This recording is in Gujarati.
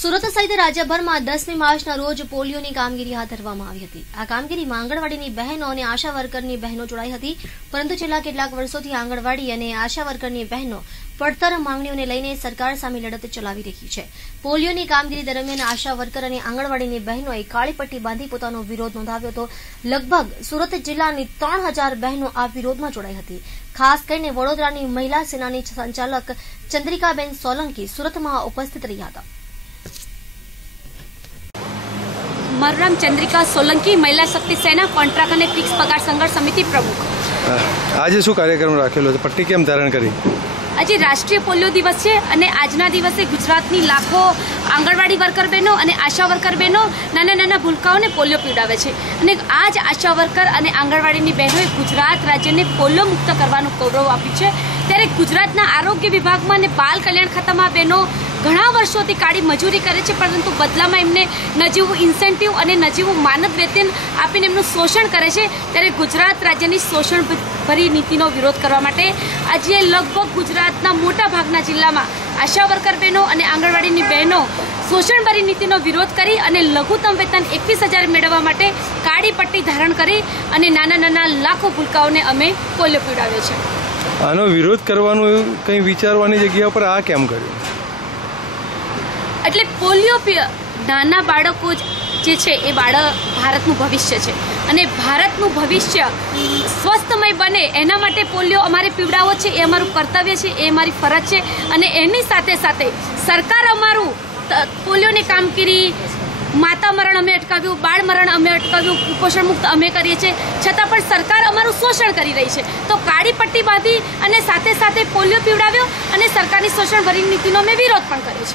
સુરત સહિત રાજ્યભરમાં દસમી માર્ચના રોજ પોલિયોની કામગીરી હાથ ધરવામાં આવી હતી. આ કામગીરીમાં આંગણવાડીની બહેનો અને આશા વર્કરની બહેનો જોડાઈ હતી. પરંતુ છેલ્લા કેટલાક વર્ષોથી આંગણવાડી અને આશા વર્કરની બહેનો પડતર માંગણીઓને લઈને સરકાર સામે લડત ચલાવી રહી છે. પોલિયોની કામગીરી દરમિયાન આશા વર્કર અને આંગણવાડીની બહેનોએ કાળી પટ્ટી બાંધી પોતાનો વિરોધ નોંધાવ્યો હતો. લગભગ સુરત જિલ્લાની ત્રણ હજાર બહેનો આ વિરોધમાં જોડાઈ હતી. ખાસ કરીને વડોદરાની મહિલા સેનાની સંચાલક ચંદ્રિકાબેન સોલંકી સુરતમાં ઉપસ્થિત રહ્યા હતા. મારું નામ ચંદ્રિકા સોલંકી મહિલા શક્તિ સેના કોન્ટ્રાક્ટ અને ફિક્સ પગાર સંઘર્ષ સમિતિ પ્રમુખ. આજે શું કાર્યક્રમ રાખેલો છે? પટ્ટી કેમ ધારણ કરી? આજે રાષ્ટ્રીય પોલિયો દિવસ છે અને આજના દિવસે ગુજરાતની લાખો આંગણવાડી વર્કર બહેનો અને આશા વર્કર બહેનો નાના નાના ભૂલકાઓને પોલિયો પીવડાવે છે. અને આ જ આશા વર્કર અને આંગણવાડીની બહેનોએ ગુજરાત રાજ્યને પોલિયો મુક્ત કરવાનું ગૌરવ આપ્યું છે. ત્યારે ગુજરાતના આરોગ્ય વિભાગમાં અને બાલ કલ્યાણ ખાતામાં બહેનો ઘણા વર્ષોથી કાળી મજૂરી કરે છે, પરંતુ બદલામાં એમને નજીવું ઇન્સેન્ટિવ અને નજીવું માનદ વેતન આપીને એમનું શોષણ કરે છે. ત્યારે ગુજરાત રાજ્યની શોષણ ભરી નીતિનો વિરોધ કરવા માટે આજે લગભગ ગુજરાતના મોટા ભાગના જિલ્લામાં આશા વર્કર બહેનો અને આંગણવાડીની બહેનો શોષણભરી નીતિનો વિરોધ કરી અને લઘુત્તમ વેતન એકવીસ હજાર મેળવવા માટે કાળી પટ્ટી ધારણ કરી અને નાના નાના લાખો ભૂલકાઓને અમે કોલ્યો પીડાવ્યો છે. આનો વિરોધ કરવાનું કંઈ વિચારવાની જગ્યા પર આ કેમ કર્યું? એટલે પોલિયો નાના બાળકો જ- છે એ બાળક ભારતનું ભવિષ્ય છે. અને ભારતનું ભવિષ્ય સ્વસ્થમય બને એના માટે પોલિયો અમારે પીવડાવવો છે, એ અમારું કર્તવ્ય છે, એ અમારી ફરજ છે. અને એની સાથે સાથે સરકાર અમારું પોલિયોની કામગીરી, માતા મરણ અમે અટકાવ્યું, બાળ મરણ અમે અટકાવ્યું, કુપોષણ મુક્ત અમે કરીએ છીએ. છતાં પણ સરકાર અમારું શોષણ કરી રહી છે. તો કાળી પટ્ટી બાંધી અને સાથે સાથે પોલિયો પીવડાવ્યો અને સરકારની શોષણ ભરી નીતિનો અમે વિરોધ પણ કર્યો છે.